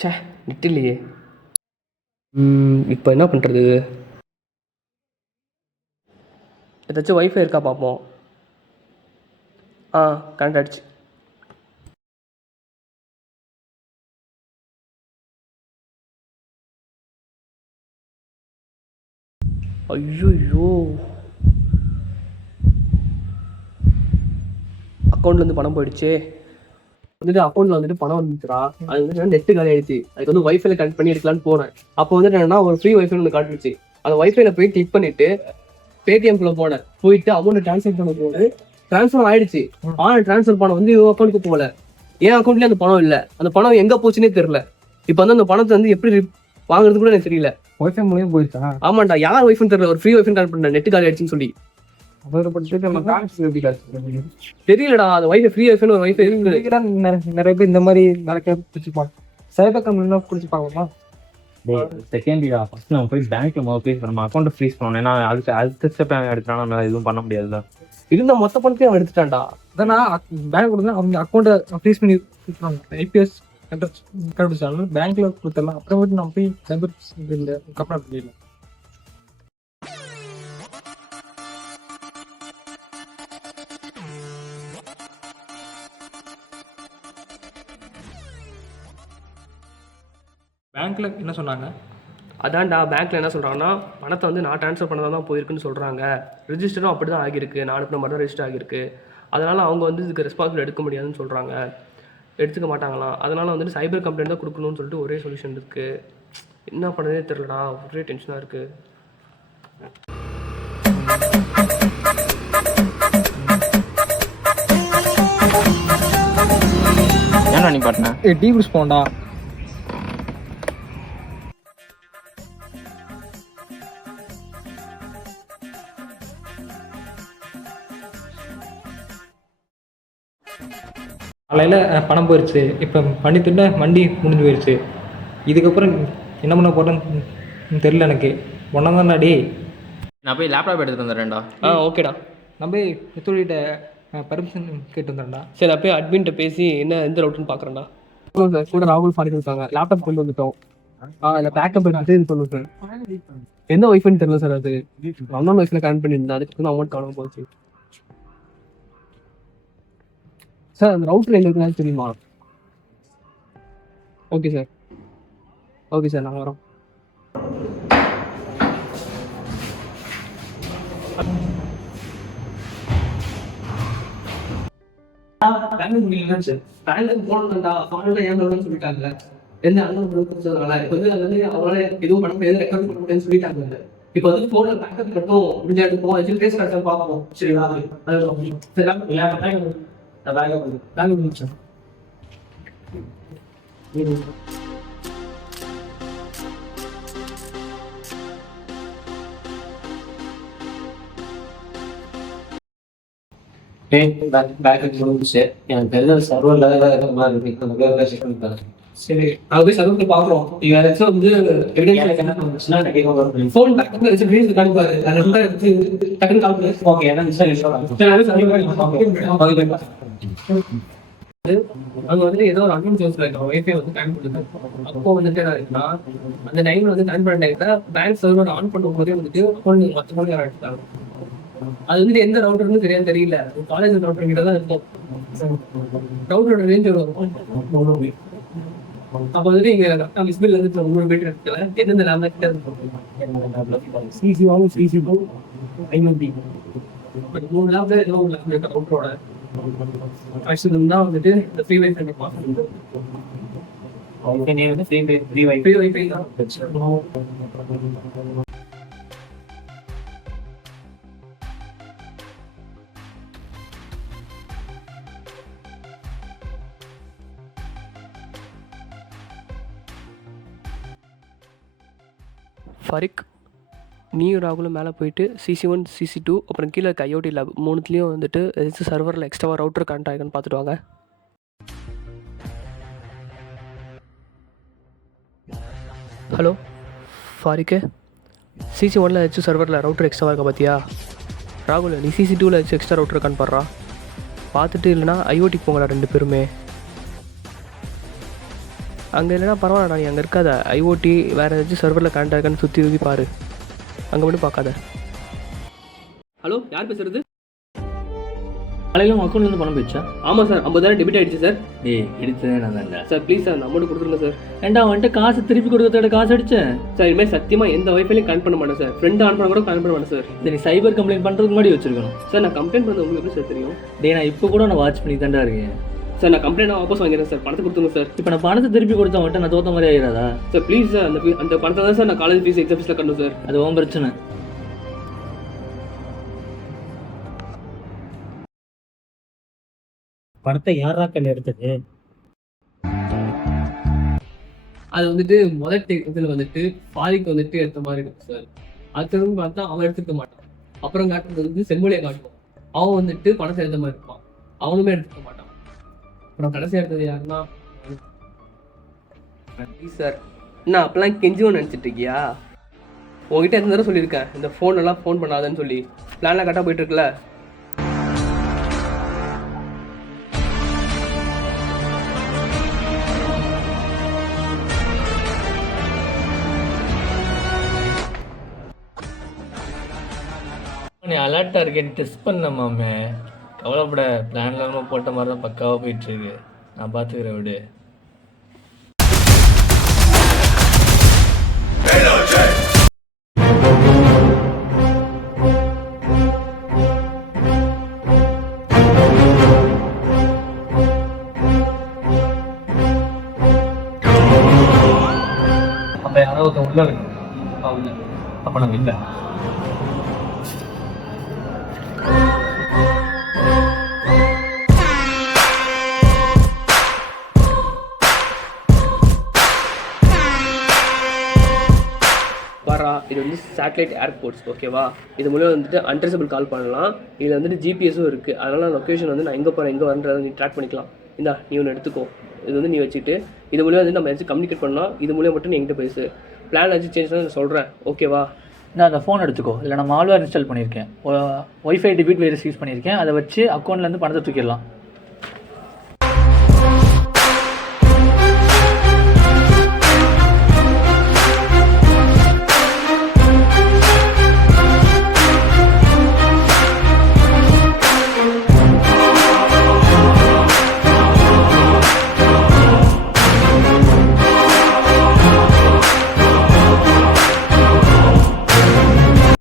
ச்சே நெட் இல்லையே. இப்போ என்ன பண்ணுறது? ஏதாச்சும் வைஃபை இருக்கா பார்ப்போம். கனெக்ட் ஆகிடுச்சு. ஐயோ, அக்கௌண்ட்லேருந்து பணம் போயிடுச்சே. வந்துட்டு அக்கௌண்ட்டில் வந்துட்டு பணம் வந்துச்சுடா. அது வந்துட்டு நெட்டு காலி ஆயிடுச்சு. அதுக்கு வந்து வைஃபைல கனெக்ட் பண்ணி எடுக்கலான்னு போனேன். அப்போ வந்துட்டு என்னன்னா ஒரு ஃப்ரீ வைஃபை ஒன்று காட்டுச்சு. அந்த வைஃபைல போய் கிளிக் பண்ணிட்டு பேடிஎம்குள்ள போனேன். போயிட்டு அமௌண்ட் ட்ரான்ஸ்ஃபர் பண்ண போது ட்ரான்ஸ்ஃபர் ஆயிடுச்சு. ஆனால் ட்ரான்ஸ்ஃபர் பணம் வந்து இவன் அக்கௌண்ட்டுக்கு போகல. என் அக்கௌண்ட்லேயே அந்த பணம் இல்லை. அந்த பணம் எங்கே போச்சுன்னே தெரியல. இப்போ வந்து அந்த பணத்தை வந்து எப்படி வாங்குறது கூட எனக்கு தெரியல. ஒய்ஃபை மூலியம் போயிடுச்சா? ஆமாண்டா, யார் ஒய்ஃபைன்னு தெரியல. ஒரு ஃப்ரீ ஒய்ஃபை கனெக்ட் பண்ணேன், நெட்டு காலி ஆயிடுச்சுன்னு சொல்லி. தெரியலடா, அது வைஃபை ஃப்ரீ வைஃபைன்னு ஒரு வைஃபை இருக்கு. நிறைய பேர் இந்த மாதிரி நிறைய பிடிச்சிப்பாங்க. சைபர் கம்பெனிலாம் பிடிச்சி பார்க்கலாமா? செகண்டரியா ஃபர்ஸ்ட் நம்ம போய் பேங்க்ல போய் நம்ம அக்கௌண்ட் ஃப்ரீஸ் பண்ணணும். ஏன்னா அதுக்கு அடுத்த ஸ்டெப் எடுத்துட்டா நம்ம எதுவும் பண்ண முடியாதுல்ல. இருந்த மொத்த பணத்தையும் அவன் எடுத்துட்டான்டா. அதான் பேங்க் கொடுத்தா அவங்க அக்கௌண்ட்டை ஃப்ரீஸ் பண்ணி கொடுத்துருவாங்க. ஐபிஎஸ் கண்டுபிடிச்சாலும் பேங்க்ல கொடுத்துடலாம். அப்புறமேட்டு நம்ம போய் சைபர் கம்பெனி பண்ணிடலாம். பேங்க்கில் என்ன சொன்னாங்க? அதான்டா, பேங்க்கில் என்ன சொல்கிறாங்கன்னா, பணத்தை வந்து நான் ட்ரான்ஸ்ஃபர் பண்ணதான் தான் போயிருக்குன்னு சொல்கிறாங்க. ரிஜிஸ்டரும் அப்படி தான் ஆகியிருக்கு. நான் அனுப்பின மாதிரி தான் ரெஜிஸ்டர் ஆகியிருக்கு. அதனால் அவங்க வந்து இதுக்கு ரெஸ்பான்சிபிள் எடுக்க முடியாதுன்னு சொல்கிறாங்க. எடுத்துக்க மாட்டாங்களாம். அதனால் வந்துட்டு சைபர் கம்ப்ளைண்ட் தான் கொடுக்கணும்னு சொல்லிட்டு ஒரே சொல்யூஷன் இருக்குது. என்ன பண்ணுறதே தெரிலடா, ஒரே டென்ஷனாக இருக்குது. ஏன்னா நீ பாட்டினா டீ குடிச்சு போண்டா. காலையில் பணம் போயிடுச்சு. இப்போ பண்ணித்துட்ட வண்டி முடிஞ்சு போயிடுச்சு. இதுக்கப்புறம் என்ன பண்ண போகிறேன்னு தெரில எனக்கு. ஒன்றா தான்டாடி. நான் போய் லேப்டாப் எடுத்துட்டு வந்துடுறேன்டா. ஓகேடா. நான் போய் எத்தோடிகிட்ட பர்மிஷன் கேட்டு வந்துடுறேன்டா. சரி, நான் போய் அட்மின்ட்ட பேசி என்ன எந்த ரவுட்டுன்னு பார்க்குறேன்டா. சார் கூட ராகுல் ஃபாரி கொடுத்தாங்க. லேப்டாப் கொண்டு வந்துட்டோம். இல்லை பேக்கப் எடுத்துட்டு இது பண்ணுவோம் சார். எந்த ஒய்ஃபைன்னு தெரியல சார். அது அண்ணன் ஒய்ஃபில் கனெக்ட் பண்ணியிருந்தேன். அதுக்கு வந்து அமௌண்ட் காணாமல் போச்சு சார். அந்த ரவுட்டர் எங்கே இருக்குன்னு தெரியுமா? ஓகே சார், ஓகே சார், நாங்கள் வரோம். பேங்க் முடியலன்னா சார், பேங்க்கு போனதுண்டா அவங்கள்ட்ட ஏன் சொல்லிட்டாங்க. எந்த அண்ணன் சொல்றதுனால இப்போ வந்து அது வந்து அவங்களால எதுவும் பண்ண முடியாது, ரெக்கார்ட் பண்ண முடியாதுன்னு சொல்லிட்டாங்க. இப்போ வந்து போன பேக்கப் மட்டும் முடிஞ்ச எடுப்போம், எதுவும் பேச கரெக்டாக பார்ப்போம். சரிங்களா? பேங்க் முடிச்சேன். எனக்கு தெரிஞ்ச சர்வர் சரி, நான் போய் சர்வருக்கு பார்க்குறோம். நீங்கள் ஏதாச்சும் வந்து எவிடன்ஸ் என்ன பண்ணுச்சுன்னா ஃபோன் பேக்கப் ஏதாச்சும் ரீல்ஸ் காணிப்பாரு. அந்த நம்பர் எடுத்து டக்குன்னு கால் பண்ணி ஓகே அங்கே வந்துட்டு ஏதோ ஒரு அட்மின் சோர்ஸில் இருக்க ஒய்ஃபை வந்து கனெக்ட் பண்ணுது. அப்போ வந்துட்டு என்ன இருக்குன்னா, அந்த டைமில் வந்து கனெக்ட் பண்ண டைமில் பேங்க் சர்வர் ஆன் பண்ணும் போதே வந்துட்டு ஃபோன் மற்ற ஃபோன் யாரும் எடுத்தாங்க. அது வந்துட்டு எந்த ரவுட்டர்னு தெரியாது, தெரியல. காலேஜ் ரவுட்டர் கிட்ட தான் இருக்கும். ரவுட்டரோட ரேஞ்ச் வரும். அப்போ வந்துட்டு இங்கே மிஸ்பில் வந்து 3 மீட்டர் இருக்குல்ல, எந்தெந்த லேப்ல கிட்ட இருக்கும் சிசிவாவும் சிசிவும் 500. பட் 3 லேப்ல ஏதோ ஒரு லேப் இருக்க ரவுட்டரோட ஆக்சுவலி தான் வந்துட்டு இந்த ஃப்ரீ வைஃபை பார்க்கணும். ஃப்ரீ வைஃபை தான். ஃபரிக், நீயும் ராகுலும் மேலே போயிட்டு CC1 CC2 அப்புறம் கீழே இருக்க IoT லேப் 3த்துலேயும் வந்துட்டு ஏதாச்சும் சர்வரில் எக்ஸ்ட்ராவாக ரவுட்டர் கனெக்ட் ஆகிருக்குன்னு பார்த்துட்டு வாங்க. ஹலோ ஃபாரிக்கு, CC1ல் ஏதாச்சும் சர்வரில் ரவுட்டர் எக்ஸ்ட்ராவாக இருக்கா பார்த்தியா? ராகுல், நீ CC2ல் ஏதாச்சும் எக்ஸ்ட்ரா ரவுட்டர் இருக்கான்னு பாடுறா. பார்த்துட்டு இல்லைனா IoT போங்கடா 2 பேருமே. அங்கே இல்லைனா பரவாயில்லடா, நீ அங்கே இருக்காத. ஐஓடி வேறு ஏதாச்சும் சர்வரில் கனெக்ட் ஆகான்னு சுற்றி பாரு, அங்கே மட்டும் பார்க்காத. ஹலோ, யார் பேசுறது? காலையில் உங்கள் அக்கௌண்ட்லேருந்து பணம் போயிடுச்சா? ஆமாம் சார், 50,000 டெபிட் ஆகிடுச்சு சார். எடுத்ததே நான் தான்டா. சார் ப்ளீஸ் சார், அமௌண்ட் கொடுத்துருங்க சார். ஏன்டா வந்துட்டு காசு திருப்பி கொடுக்கறதோட காசு அடிச்சேன் சார். இனிமேல் சத்தியமாக எந்த வைஃபைலையும் கனெக்ட் பண்ண மாட்டேன் சார். ஃப்ரெண்டு ஆன் பண்ண கூட கனெக்ட் பண்ண மாட்டேன் சார். சரி, சைபர் கம்ப்ளைண்ட் பண்ணுறதுக்கு முன்னாடி வச்சிருக்கணும். சார் நான் கம்ப்ளைண்ட் பண்ணது உங்களுக்கு எப்படி சார் தெரியும்? நான் இப்போ கூட நான் வாட்ச் பண்ணி தான்டா இருக்கேன். சார் நான் கம்ப்ளைண்ட் வாபஸ் வாங்கிறேன் சார், பணத்தை கொடுத்துருங்க சார். இப்போ நான் பணத்தை திருப்பி கொடுத்தா மட்டும் நான் தோத்த மாதிரி ஆயிடாதா? சார் ப்ளீஸ் சார், அந்த பணத்தை தான் சார் நான் காலேஜ் ஃபீஸ் எக்ஸாம் ஃபீஸில் கட்டணும் சார். அது உன் பிரச்சனை. படத்தை யாரா கையில் எடுத்தது? அது வந்துட்டு முதல் இதில் வந்துட்டு ஃபாரிக்கு வந்துட்டு எடுத்த மாதிரி இருக்கும் சார். அடுத்தது பார்த்தா அவன் எடுத்துக்க மாட்டான். அப்புறம் காட்டுறது வந்து செம்மொழியை காட்டுவான். அவன் வந்துட்டு பணத்தை எடுத்த மாதிரி இருப்பான், அவனுமே எடுத்துக்க மாட்டான். அப்புறம் கடைசி எடுத்தது யாருன்னா சார். நான் அப்பெல்லாம் கெஞ்சுவோன்னு நினச்சிட்டு இருக்கியா? உங்ககிட்ட எத்தனை தடவை சொல்லியிருக்கேன் இந்த ஃபோனெல்லாம் ஃபோன் பண்ணாதன்னு சொல்லி. பிளான்லாம் கரெக்டாக போயிட்டு இருக்குல்ல? நீ அலர்ட்டாக இருக்கேன்னு டெஸ்ட் பண்ணமாமே. கவலைப்பட, பிளான் இல்லாமல் போட்ட மாதிரி தான் பக்காவாக போயிட்டுருக்கு. நான் பார்த்துக்கிறேன், விடு. அப்போ யாராவது உள்ள இருக்கு. அப்போ நாங்கள் இல்லை. இது வந்து சேட்டலைட் ஏர்போர்ட்ஸ், ஓகேவா? இது மூலம் வந்துட்டு அன்ட்ரேசபிள் கால் பண்ணலாம். இதில் வந்துட்டு ஜிபிஎஸும் இருக்குது. அதனால் லொக்கேஷன் வந்து நான் எங்கே போகிறேன் எங்கே வரேன்றதை நீ ட்ராக் பண்ணிக்கலாம். இந்தா நீ ஒன்று எடுத்துக்கோ. இது வந்து நீ வச்சுக்கிட்டு இது மூலியம் வந்து நம்ம ஏதாச்சும் கம்யூனிகேட் பண்ணலாம். இது மூலியம் மட்டும் நீ என்கிட்ட பேசு. பிளான் ஏதாச்சும் சேஞ்ச் நான் சொல்கிறேன், ஓகேவா? நான் அந்த ஃபோன் எடுத்துக்கோ. இல்லை நான் மால்வேர் இன்ஸ்டால் பண்ணியிருக்கேன், ஒய்ஃபை டெபிட் வைரஸ் யூஸ் பண்ணியிருக்கேன். அதை வச்சு அக்கௌண்ட்லேருந்து பணத்தை தூக்கிடலாம்.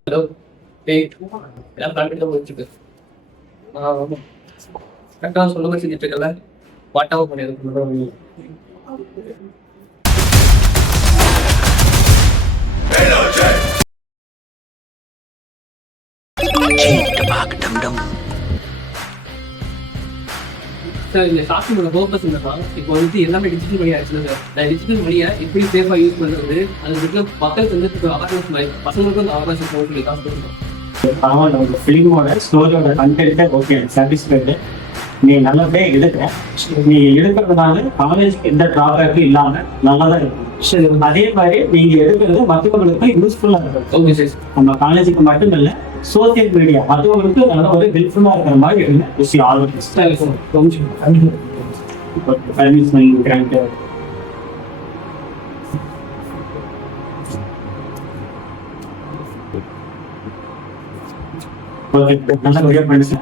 ஹலோ டேய், எல்லாம் பிளான் பண்ணி தான் போயிட்டுருக்கு. கரெக்டாக சொல்ல மாதிரி செஞ்சுட்டு இருக்கல, வாட்டாவும் பண்ணிடுறேன். சார் இந்த ஷாப்பிங்கோட பர்பஸ் என்னன்னா, இப்போ வந்து எல்லாமே டிஜிட்டல் மணி ஆயிடுச்சு சார். நான் டிஜிட்டல் மணியை எப்படி சேஃபாக யூஸ் பண்ணுறது, அது மட்டும் மக்களுக்கு வந்து இப்போ அவேர்னஸ் மாதிரி பசங்களுக்கும் அந்த அவேர்னஸ் போக சொல்லி காசு கொடுக்கணும். பரவாயில்ல, உங்கள் ஃபிலிமோட ஸ்டோரியோட கண்டென்ட்டை ஓகே சாட்டிஸ்ஃபைடு. நீ நல்லபடியாக எடுக்கிற. நீ எடுக்கிறதுனால காலேஜுக்கு எந்த ட்ராபேக்கும் இல்லாமல் நல்லா தான் இருக்கும். அதே மாதிரி நீங்கள் எடுக்கிறது மற்றவங்களுக்கு யூஸ்ஃபுல்லாக இருக்கும். Okay sir. நம்ம காலேஜுக்கு மட்டும் இல்லை, சோசியல் மீடியா மற்றவங்களுக்கு நல்ல ஒரு ஹெல்ப்ஃபுல்லாக இருக்கிற மாதிரி இருந்து கொஞ்சம் நல்லபடியாக படிச்சு